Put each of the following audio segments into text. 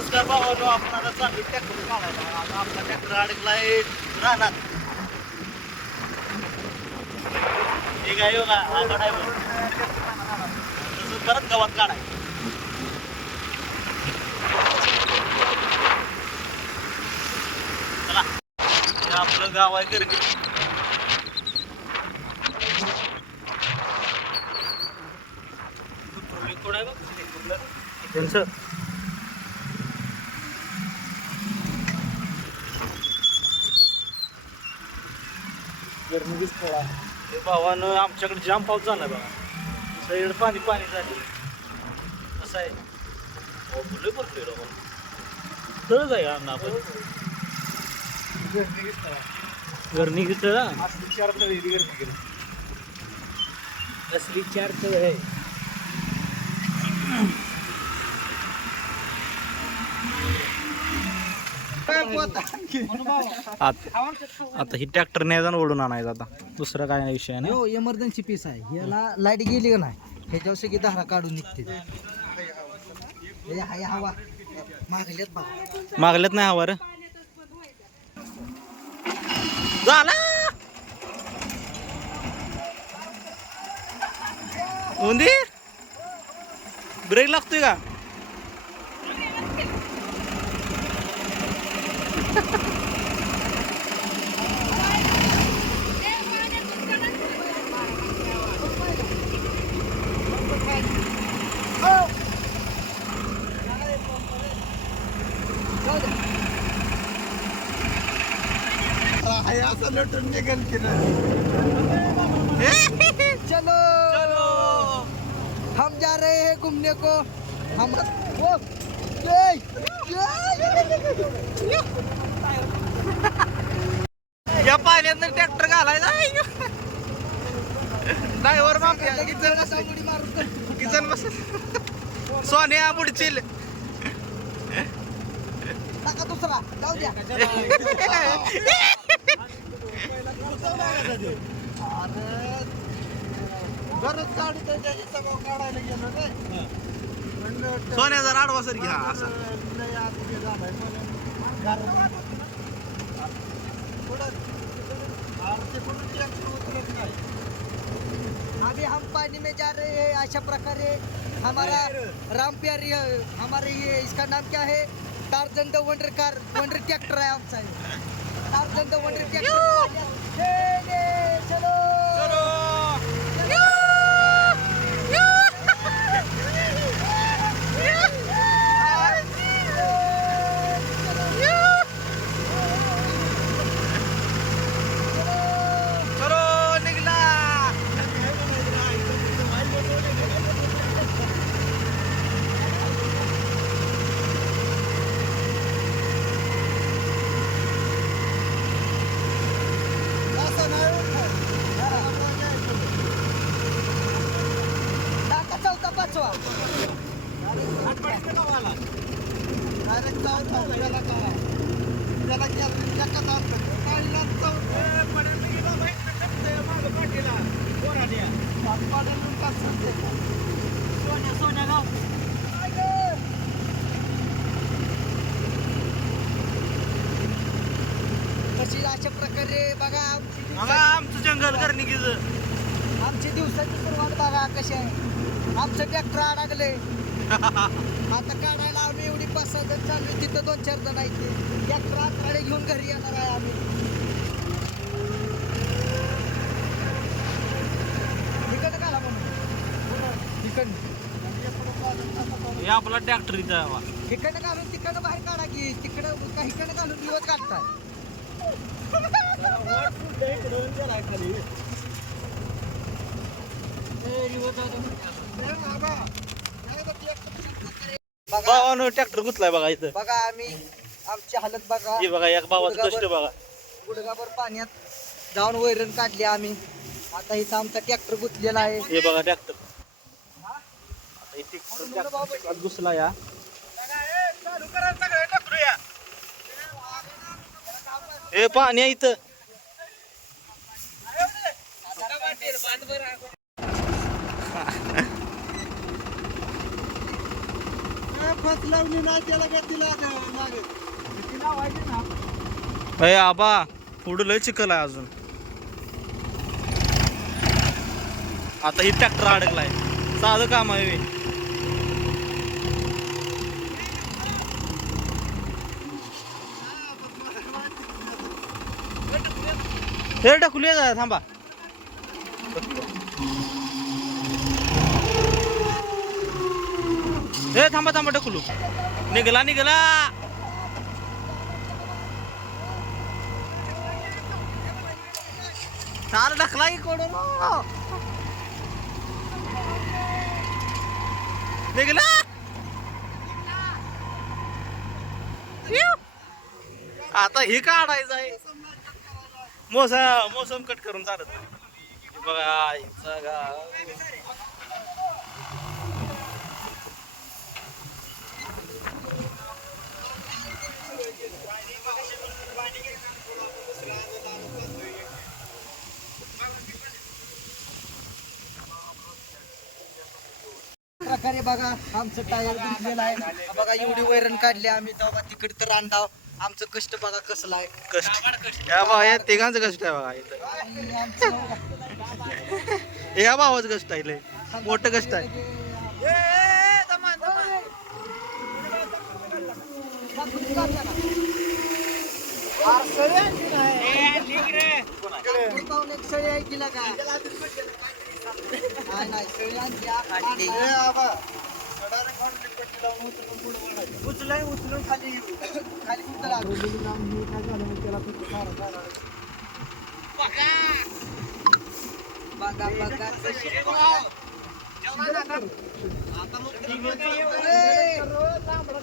नमस्कार भावानो आपण आता चांगली ट्रॅक्टर काढायला आता आपला ट्रॅक्टर अडकलाय राहणार हो ठीक आहे योगा हा काढाय तसं परत गावात काढाय चला. हे आपलं गाव आहे गर्दी कोण बघ? त्यांचं गरमीच थोडा हे भावानं आमच्याकडे जाम पाऊस झाला बघा सगळीकडे पाणी पाणी झाले. कसं आहे? हो फुले भरले राव तळच आहे अण्णा आपण? गरणी तळ असली चार तळी गर्दी केली असली चार तळ. आहे आता ही ट्रॅक्टर नाही जाणं ओढून आणायचं आता. दुसरा काय विषय नाही. हो इमर्जन्सी पीस आहे. याला लाइट गेली का नाही? ह्याच्यावर सगळी धारा काढून निघते. हवा. मागल्यात बघा. मागल्यात नाही हवा रे. झाला! उंदीर? ब्रेक लागतोय का असं लटून निघेल की चलो. चलो. हम जा रहे हैं घूमने को. हम वो ये, या पाण्यात ट्रॅक्टर घालायचा ड्रायव्हर मागच्या. किचन बस किचन बस सोन्या टाका दुसरा. जाऊ द्या. गरज गाडी त्याच्या सगळं काढायला गेलो रे म्हणलं सोन्या जर आडवा सर घ्या असा लय आत हे झालंय अरे. अभी हम पानी में जा रहे हैं अशा प्रकारे हमारा राम प्यारी हमारे ये इसका नाम क्या है Tarzan the wonder car wonder tractor है आमचा. टार्जन द वंडर ट्रॅक्टर चलो चलो निघला असं नाही उठत. टाका चौथा पाचवा Direct चौथा. त्याला काय? त्याला गेलं, एका जात. काढला चौथा. पाच पाड्याला पाच संते का? सोन्या सोन्या गाव काय गं? कशी अशा प्रकारे बघा आमची बघा दिवसा- आमचं जंगल करणिकीच आमची दिवसाची सुरुवात बघा कशी आहे आमचं ट्रॅक्टर अडकले आता काढायला आम्ही एवढी पाच सहा जण चालू आहे, तिथं दोन चार जण आहेत ट्रॅक्टर आत्राडे घेऊन घरी येणार आहे आम्ही तिकडं घाला म्हणून तिकडं हे आपला ट्रॅक्टर इथं आहे बा. तिकडं घालून तिकडं बाहेर काढा की तिकडं का घालून दिवस काढताय बघा भावानं ट्रॅक्टर गुतलाय बघा इथं. बघा आम्ही आमची हालत बघा. हे बघा एक भावाचं कष्ट बघा. गुडगाभर पाण्यात जाऊन वैरण काढली आम्ही. आता इथं आमचा ट्रॅक्टर गुतलेला आहे. हे बघा ट्रॅक्टर घुसला या. हे पाणी आहे इथं. त्याला आबा पुढं लय चिखल आहे अजून. आता ही ट्रॅक्टर अडकलाय. साधं काम आहे हे. हे ढकलूया जरा थांबा. हे थांबा थांबा ढकलू. निघला निघला. चाल ढकला की कोडून निघला. आता हे काढायचं आहे. मोसा मोसम कट करून चालत बघा प्रकारे बघा आमचं टायर आहे. बघा एवढी वैरण काढली आम्ही. तेव्हा तिकडे तर रांडाव आमचं कष्ट बघा कसलं आहे. कष्ट. या बा या तिघांचं कष्ट आहे बघा इथं. या भावाचं कष्ट आहे लय मोठं कष्ट आहे. तिला काय नाही नाही सळी आणली, आणली. उचलून उचलून खाली खाली उचला बघा. बघा कशी ए,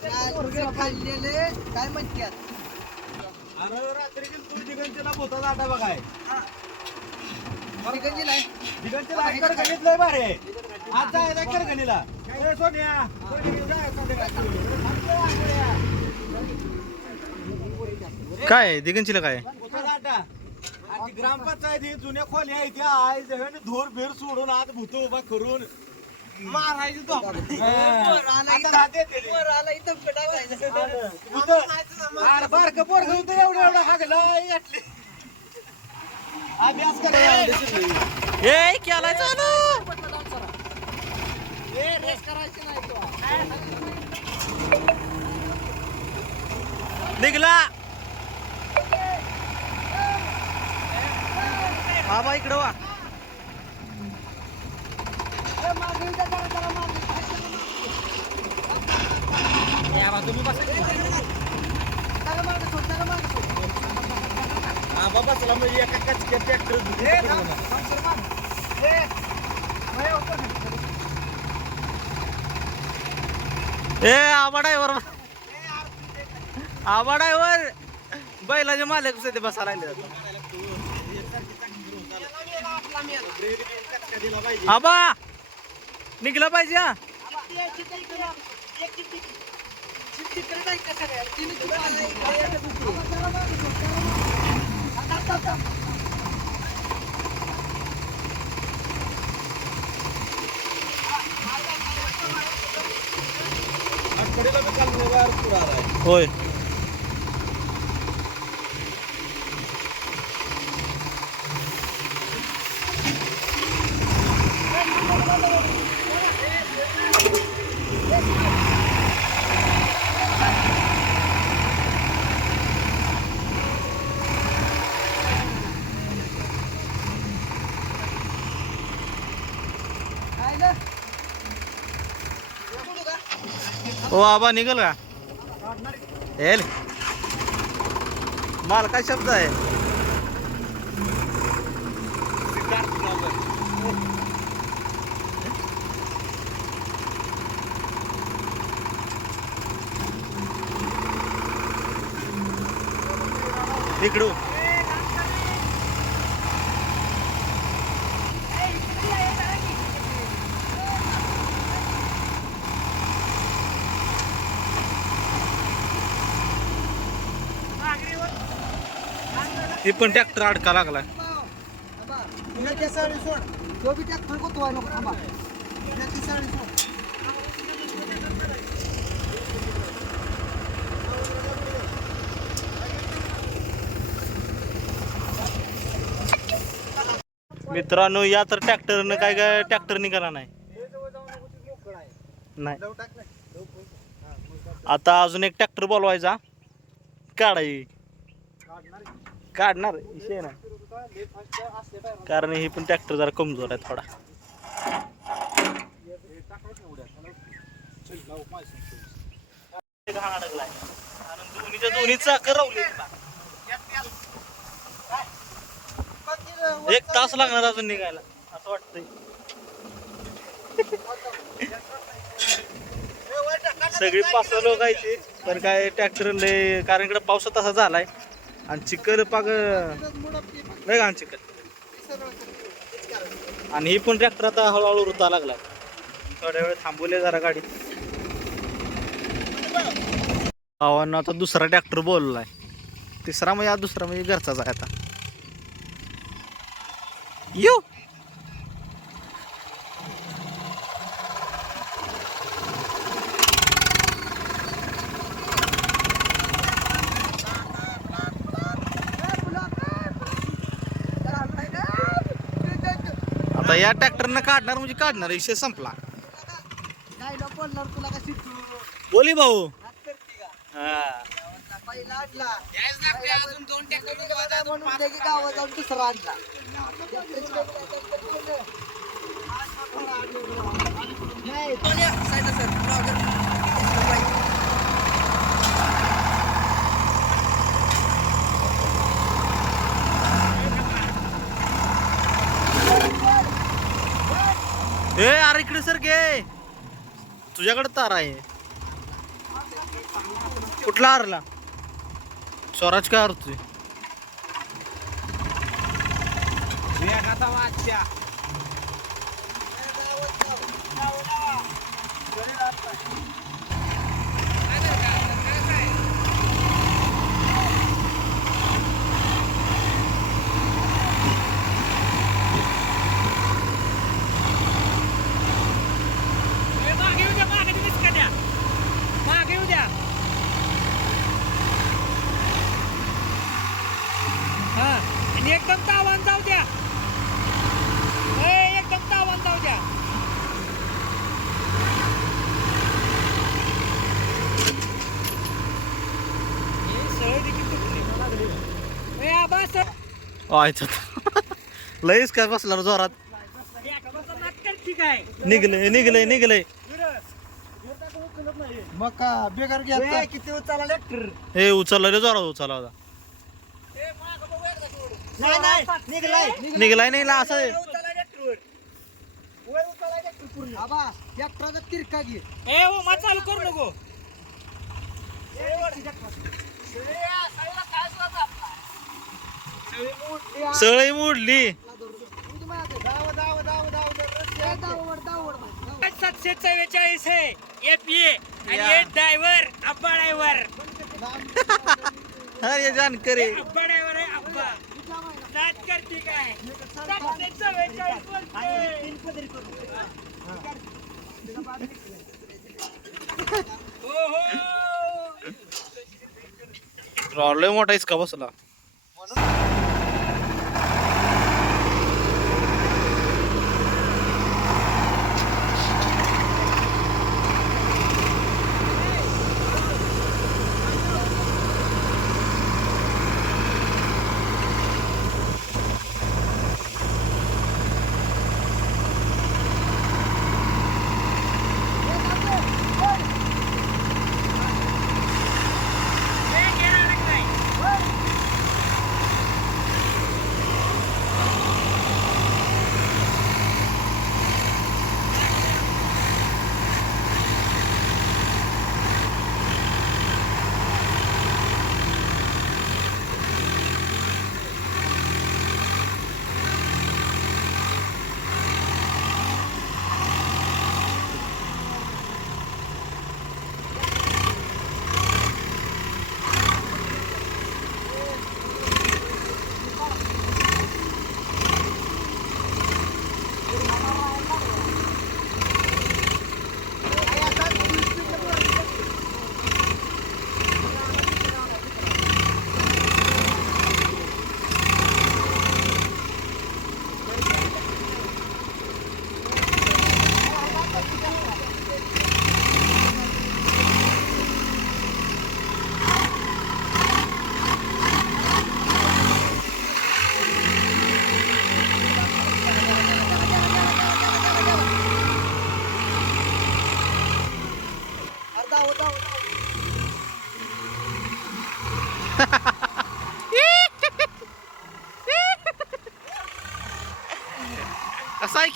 कालचं खाल्लेले? काय म्हणतात निघंजीला आहे. काय आहे? दिगंचीला काय? ग्रामपंचायत ही जुन्या खोल्या आहे जगाने धूर बीर सोडून आत भूत उभा करून मारायची तो इथं- इथं. बारक पोरग होतं एवढं एवढं हागलं अभ्यास करायला. ए केलाय चालू निघला. बाबा इकडं वा. तुम्ही मागे इथं बाबा चला म्हणजे एका कचक्या ट्रॅक्टर ए आबा ड्रायव्हर आबा ड्रायव्हर बैलाचे मालक सध्या बसायला लागले आबा निघला पाहिजे हा. तिने तुला आला इकडे. जरा मागे सोड, जरा मागे. आता, आता, आता. होय काय ना? हो आबा निघल का? येल माल काय शब्द आहे? इकडू. हे पण ट्रॅक्टर अडका लागला मित्रांनो या तर ट्रॅक्टरनं काय काय ट्रॅक्टर निघाला नाही. नाही. आता अजून एक ट्रॅक्टर बोलवायचा. काढाई काढणार विषय नाही. कारण हे पण ट्रॅक्टर जरा कमजोर आहे थोडा. घाण अडकलाय. आणि दोन्हीच्या दोन्ही चाक एक तास लागणार अजून निघायला असं वाटतंय. सगळी पाच सहा लोक आहेत पण काय ट्रॅक्टर लय कारण इकडे पावसात तसा झालाय. आणि चिखल पाग नाही का चिखल आणि ही पण ट्रॅक्टर आता हळूहळू रुता लागला. थोड्या वेळ थांबवले जरा गाडी. भावांना आता दुसरा ट्रॅक्टर बोललाय. तिसरा म्हणजे दुसरा म्हणजे घरचाच आहे आता. येऊ आता या ट्रॅक्टरनं काढणार म्हणजे काढणार विषय संपला बोली भाऊ हात करते का हा दुसरा आणला नाही, सोन्या, साईडला सर, ब्लॉगर. ए अरे इकडे सर घे. तुझ्याकडे तार आहे. कुठला हारला? स्वराज काय हरतोय मागे येऊ द्या मागे तुम्हीच का द्या मागे येऊ द्या हा आणि एकदम तावान जाऊ द्या ए, एकदम तावान जाऊ द्या हे सगळे देखील तुटले. ए, आबा, सर- आयचं लईच काय बसला रे जोरात. निघले निघले निघले. मग का बेकार घ्या किती उचला लेक्टर हे उचलला रे जोरात उचलला होता. नाही नाही निघलाय. निघलाय नाही असं ट्रॅक्टरचा तिरका घे. ए ओ चालू करू नको. सळई मोडली. सातशे चव्वेचाळीस आहे. एफ ए आणि हे ड्रायव्हर अब्बा ड्रायव्हर अरे जानकरी. अब्बा ड्रायव्हर आहे अब्बा नाच करते काय? सातशे चव्वेचाळीस बोलतोय. हो हो. मोठा इसका बसला.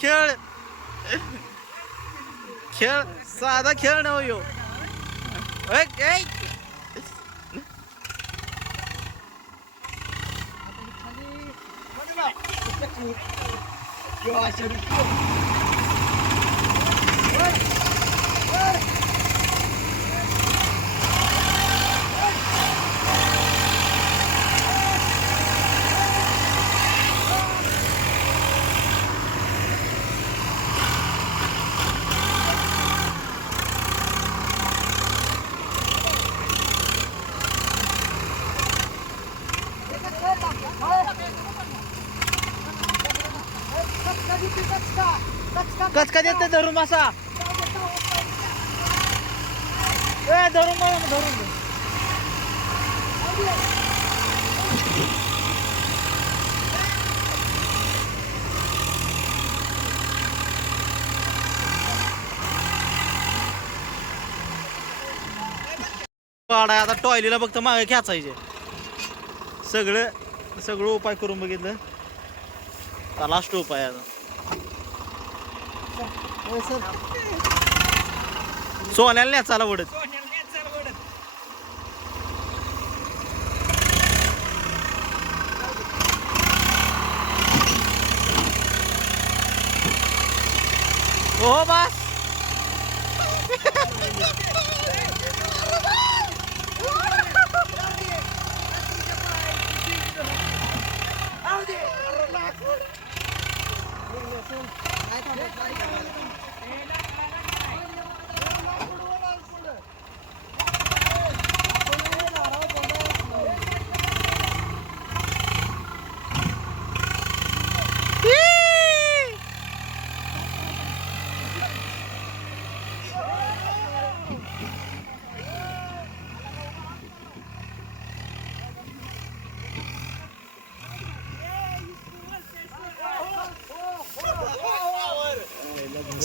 खेळ खेळ साधा खेळ नव यो ऐक, ऐक. कचका देते धरून बसा. ए धरून बसा, धरून वाडा आता टॉयलीला फक्त मागे खेचायचे. सगळं सगळं उपाय करून बघितलं. लास्ट उपाय आहे आता. सोन्याला नेचाला वडत. सोन्याला हो बस.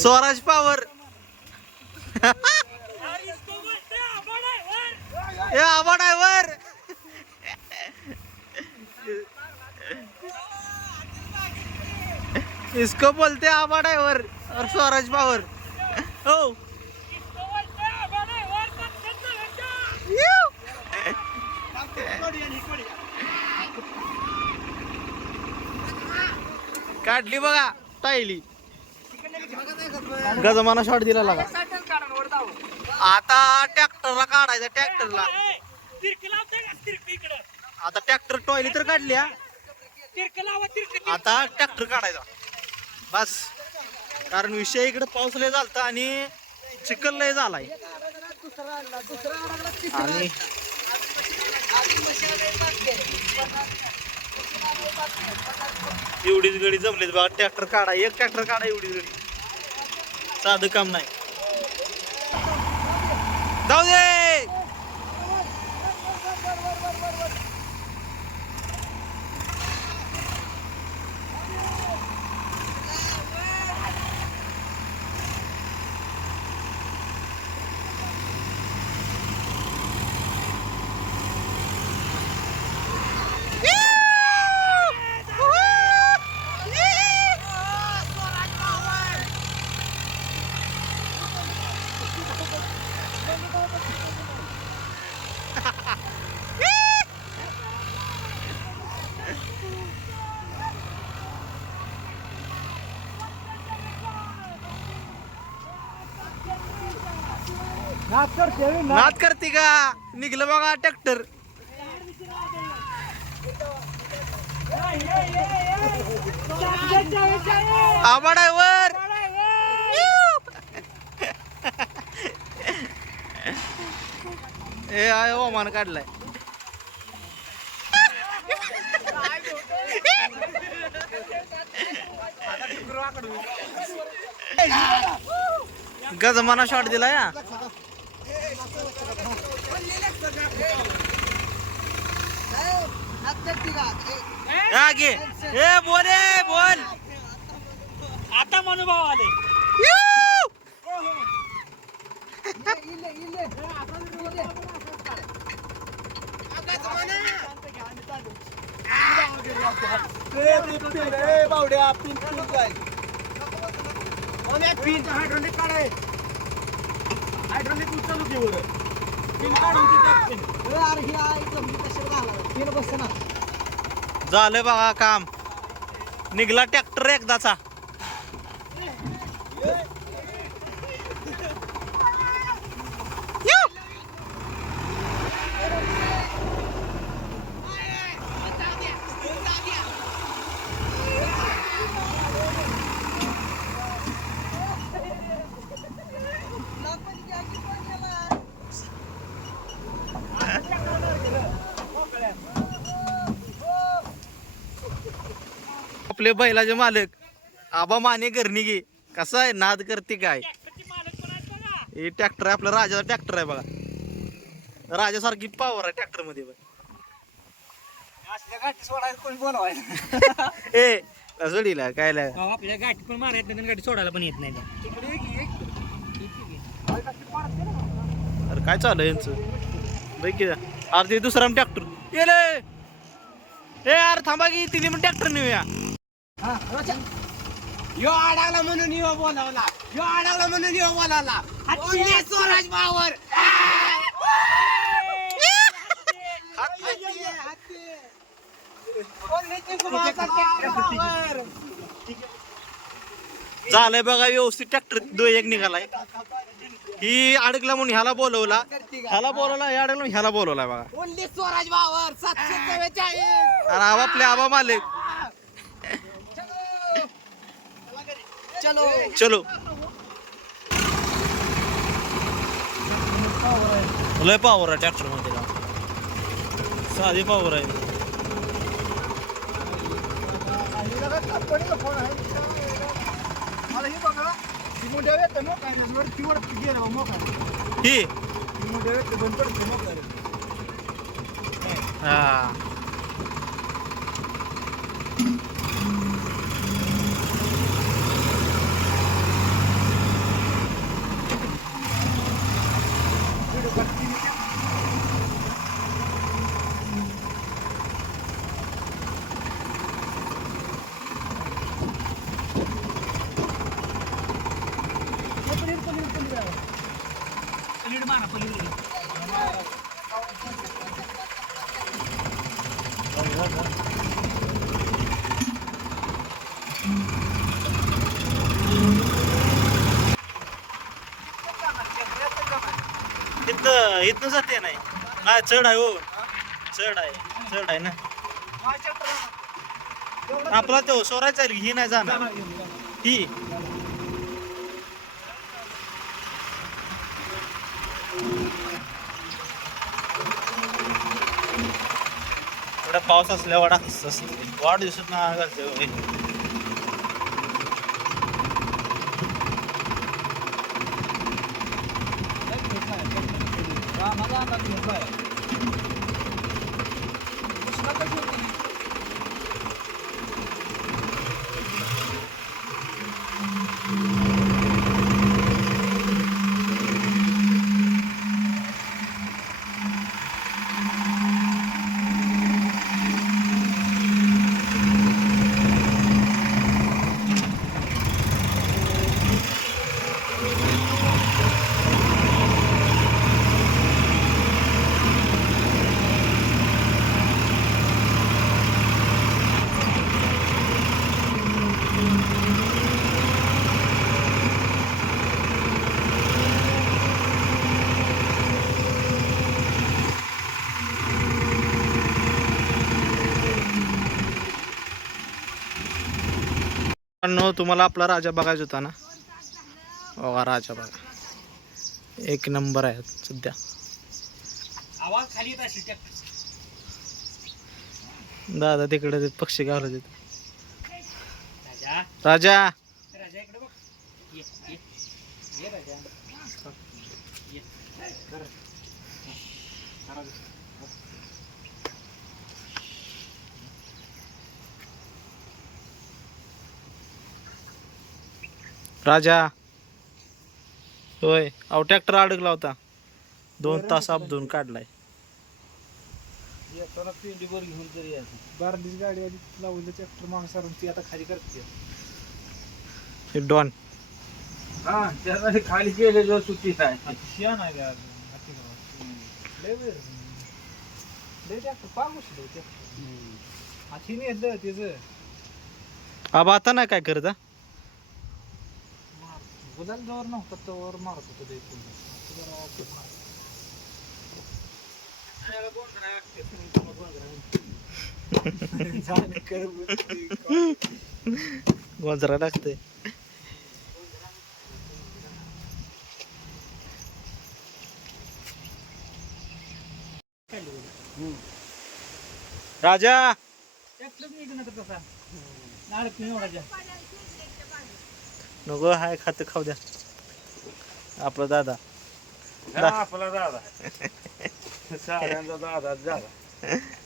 स्वराज पॉवर. ए आबा ड्रायव्हर इसको बोलते आबा ड्रायव्हर और स्वराज पॉवर हो. काढली बघा टायली गजमाना शॉट दिला लागा. आता ट्रॅक्टरला काढायचं ट्रॅक्टरला. आता ट्रॅक्टर टॉयली तर काढली आता ट्रॅक्टर काढायचा. बस. कारण विषय इकडे पाऊस लय झालता आणि चिखल लय झालाय. आणि एवढीच गडी जमलीत बघा ट्रॅक्टर काढा एक ट्रॅक्टर काढा एवढीच गडी. साधं काम नाही. जाऊ दे! नाद करते का? निघलं बघा ट्रॅक्टर. आबा ड्रायव्हर ए आय ओमान काढलाय. गजमाना शॉट दिला या घे ए बोल ए बोल. आता मनुभाव आले. बावड्या पिन पिन जाईल पिन हायड्रोलिक काढाय. हायड्रोलिक उचलू की झालं बघा काम. निघला ट्रॅक्टर एकदाचा. आपले बैलाचे मालक. आबा माने घरनिगे कसा आहे? नाद करते काय? हे ट्रॅक्टर आहे आपला राजाचा ट्रॅक्टर आहे बघा. राजासारखी पॉवर आहे ट्रॅक्टरमध्ये ए सोडीला काय आपल्या गाठी पण मारायला येत नाही गाठी सोडायला पण येत नाही अरे काय चालू आहे यांचं? बघ की अरे ते दुसरा ट्रॅक्टर. गेले ए अरे थांबा की तिने पण ट्रॅक्टर नेऊया. हा. यो अडकला म्हणून यो बोलावला. यो अडकला म्हणून यो बोलावला. ओन्ली स्वराज पावर झालंय बघा व्यवस्थित ट्रॅक्टर दो एक निघालाय. ही अडकला म्हणून ह्याला बोलवला. ह्याला बोलवला हे अडकला म्हणून ह्याला बोलवलाय बघा. ओन्ली स्वराज पावर सातशे चव्वेचाळीस. अरे आबा आपले आबा मालक. चलो। चलो। लय पॉवर आहे ट्रॅक्टरमध्ये का? साधी पॉवर आहे. ही हा. इथं इथनं जाते नाही. हा चढ आहे हो. चढ आहे चढ आहे ना. आपला तो सोरायचा ही नाही जाणार. ही. वाडा पाऊस असल्या वाडा वाढ दिसत ना घालते हो मित्रांनो तुम्हाला आपला राजा बघायचा होता ना? बघा राजा बघा. एक नंबर आहे सध्या. दादा तिकडे ते पक्षी गावला तिथे. राजा. राजा! राजा. होय. अहो ट्रॅक्टर अडकला होता. दोन तास अपधून काढलाय. येताना पेंडीवर घेऊन तरी यायचं बारलीच गाडी आली लावलं ट्रॅक्टर मागे सारून ती आता खाली करते. हे डॉन. हा खाली केलेलं सुट्टी नाही शिया नाही का? लय वेळ. लय ट्रॅक्टर पागूस लय ट्रॅक्टर हाती नाही येतं त्याचं. आबा आता नाही काय करत? गुलाल जवळ नव्हता तवर मारत होतो ते जरा. गोंजरा लागतंय राजा ट्रॅक्टरच निघणार तसा पिऊन एवढा जास्त. नको हाय खात खाऊ द्या. आपला दादा. हा, आपला दादा. साऱ्यांचा दादा झाला.